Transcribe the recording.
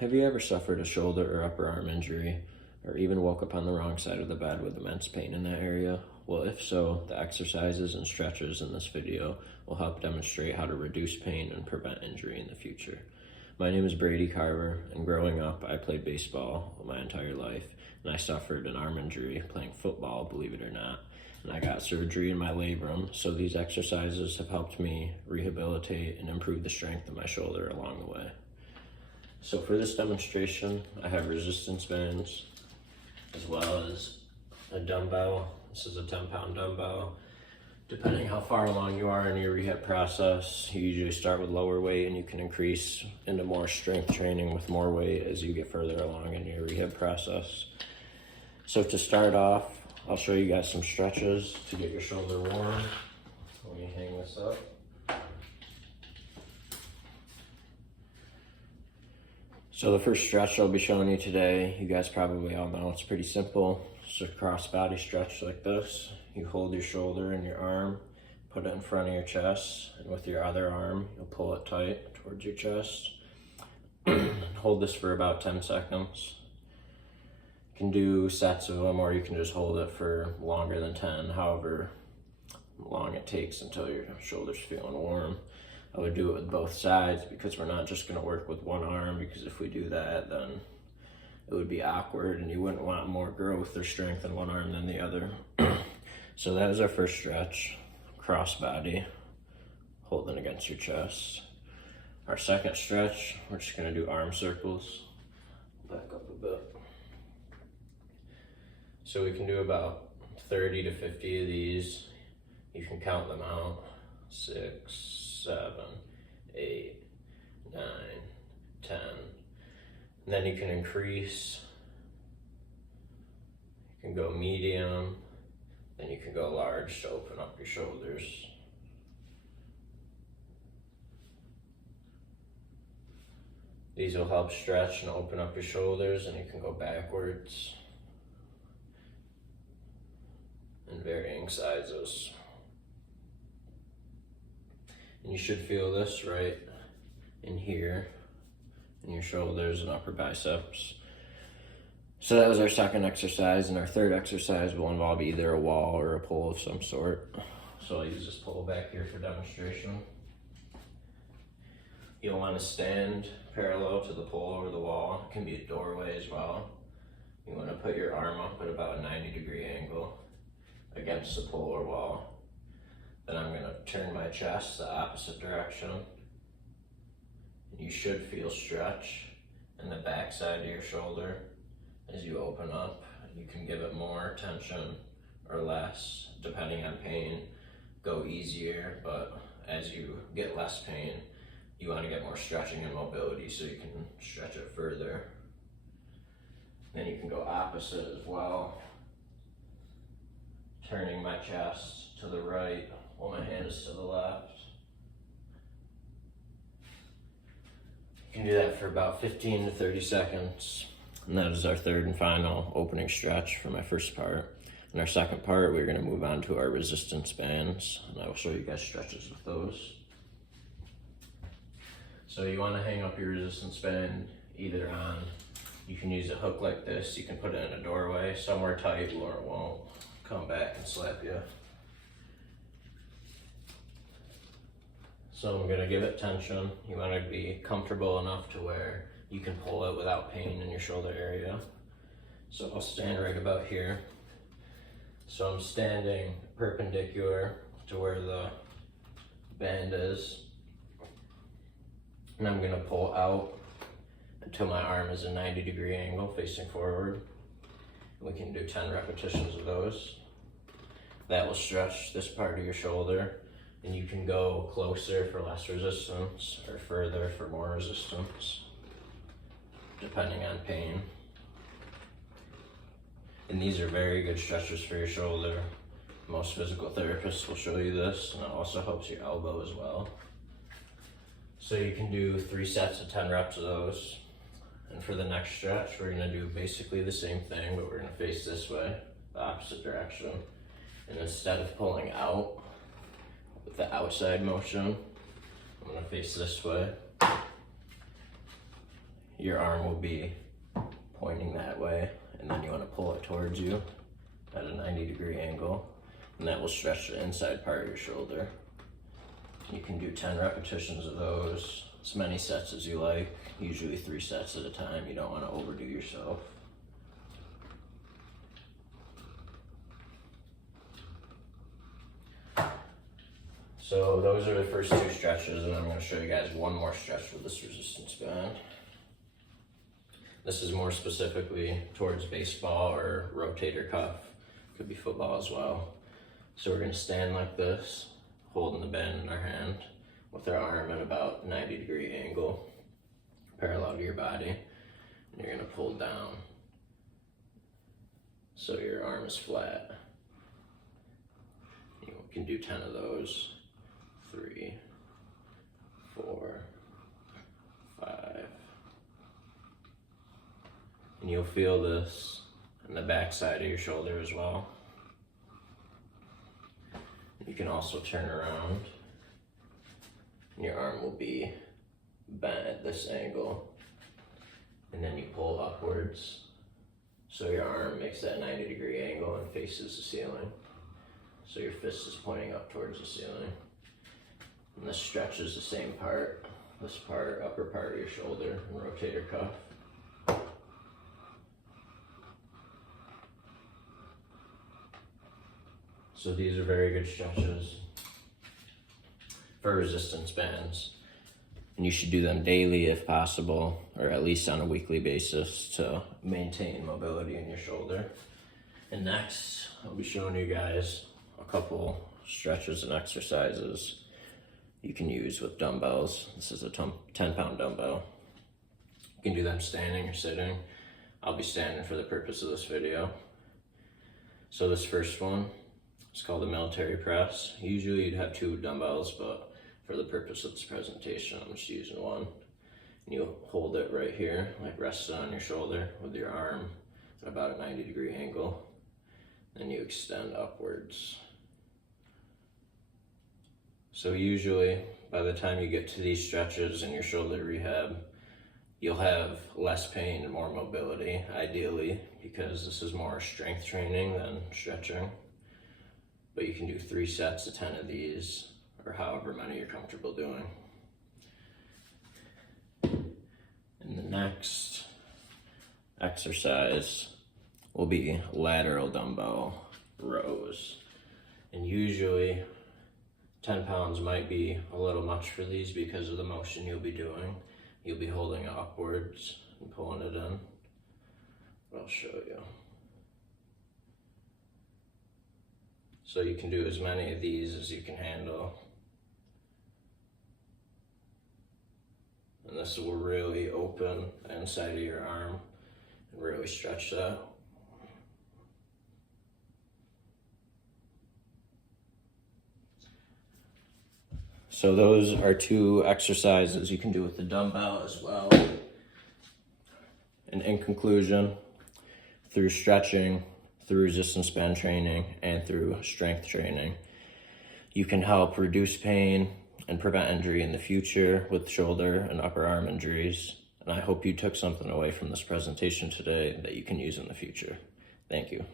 Have you ever suffered a shoulder or upper arm injury, or even woke up on the wrong side of the bed with immense pain in that area? Well, if so, the exercises and stretches in this video will help demonstrate how to reduce pain and prevent injury in the future. My name is Brady Carver, and growing up, I played baseball my entire life, and I suffered an arm injury playing football, believe it or not. And I got surgery in my labrum, so these exercises have helped me rehabilitate and improve the strength of my shoulder along the way. So for this demonstration, I have resistance bands, as well as a dumbbell. This is a 10-pound dumbbell. Depending how far along you are in your rehab process, you usually start with lower weight and you can increase into more strength training with more weight as you get further along in your rehab process. So to start off, I'll show you guys some stretches to get your shoulder warm. Let me hang this up. So the first stretch I'll be showing you today, you guys probably all know, it's pretty simple. It's a cross body stretch like this. You hold your shoulder in your arm, put it in front of your chest, and with your other arm, you'll pull it tight towards your chest. Hold this for about 10 seconds. You can do sets of them, or you can just hold it for longer than 10, however long it takes until your shoulder's feeling warm. I would do it with both sides because we're not just going to work with one arm, because if we do that, then it would be awkward and you wouldn't want more growth or strength in one arm than the other. So that is our first stretch, cross body, holding against your chest. Our second stretch, we're just going to do arm circles. Back up a bit. So we can do about 30 to 50 of these. You can count them out. 6, 7, 8, 9, 10. And then you can increase. You can go medium. Then you can go large to open up your shoulders. These will help stretch and open up your shoulders, and you can go backwards in varying sizes. And you should feel this right in here, in your shoulders and upper biceps. So that was our second exercise, and our third exercise will involve either a wall or a pole of some sort. So I'll use this pole back here for demonstration. You'll want to stand parallel to the pole or the wall. It can be a doorway as well. You want to put your arm up at about a 90-degree angle against the pole or wall. Then I'm going to turn my chest the opposite direction. And you should feel stretch in the back side of your shoulder as you open up. You can give it more tension or less, depending on pain. Go easier, but as you get less pain, you want to get more stretching and mobility so you can stretch it further. Then you can go opposite as well. Turning my chest to the right while my hand is to the left. You can do that for about 15 to 30 seconds. And that is our third and final opening stretch for my first part. In our second part, we're going to move on to our resistance bands, and I will show you guys stretches with those. So you want to hang up your resistance band either on, you can use a hook like this, you can put it in a doorway, somewhere tight where it won't come back and slap you. So I'm going to give it tension. You want to be comfortable enough to where you can pull it without pain in your shoulder area. So I'll stand right about here. So I'm standing perpendicular to where the band is. And I'm going to pull out until my arm is a 90-degree angle facing forward. We can do 10 repetitions of those. That will stretch this part of your shoulder, and you can go closer for less resistance or further for more resistance, depending on pain. And these are very good stretches for your shoulder. Most physical therapists will show you this, and it also helps your elbow as well. So you can do 3 sets of 10 reps of those. And for the next stretch, we're gonna do basically the same thing, but we're gonna face this way, the opposite direction. And instead of pulling out with the outside motion, I'm gonna face this way. your arm will be pointing that way, and then you want to pull it towards you at a 90-degree angle, and that will stretch the inside part of your shoulder. You can do 10 repetitions of those, as many sets as you like, usually 3 sets at a time. You don't want to overdo yourself. So those are the first 2 stretches, and I'm going to show you guys one more stretch with this resistance band. This is more specifically towards baseball or rotator cuff. Could be football as well. So we're going to stand like this, holding the band in our hand with our arm at about 90-degree angle, parallel to your body. And you're going to pull down so your arm is flat. You can do 10 of those. 3, 4, 5. And you'll feel this in the back side of your shoulder as well. You can also turn around, and your arm will be bent at this angle, and then you pull upwards so your arm makes that 90-degree angle and faces the ceiling. So your fist is pointing up towards the ceiling. And this stretches the same part, this part, upper part of your shoulder and rotator cuff. So these are very good stretches for resistance bands. And you should do them daily if possible, or at least on a weekly basis to maintain mobility in your shoulder. And next, I'll be showing you guys a couple stretches and exercises you can use with dumbbells. This is a 10-pound dumbbell. You can do them standing or sitting. I'll be standing for the purpose of this video. So this first one, it's called a military press. Usually you'd have 2 dumbbells, but for the purpose of this presentation, I'm just using one. And you'll hold it right here, like rested on your shoulder with your arm at about a 90-degree angle. Then you extend upwards. So usually, by the time you get to these stretches in your shoulder rehab, you'll have less pain and more mobility, ideally, because this is more strength training than stretching. But you can do 3 sets of 10 of these, or however many you're comfortable doing. And the next exercise will be lateral dumbbell rows. And usually 10 pounds might be a little much for these because of the motion you'll be doing. You'll be holding it upwards and pulling it in. I'll show you. So you can do as many of these as you can handle. And this will really open the inside of your arm and really stretch that. So those are 2 exercises you can do with the dumbbell as well. And in conclusion, through stretching, through resistance band training, and through strength training, you can help reduce pain and prevent injury in the future with shoulder and upper arm injuries. And I hope you took something away from this presentation today that you can use in the future. Thank you.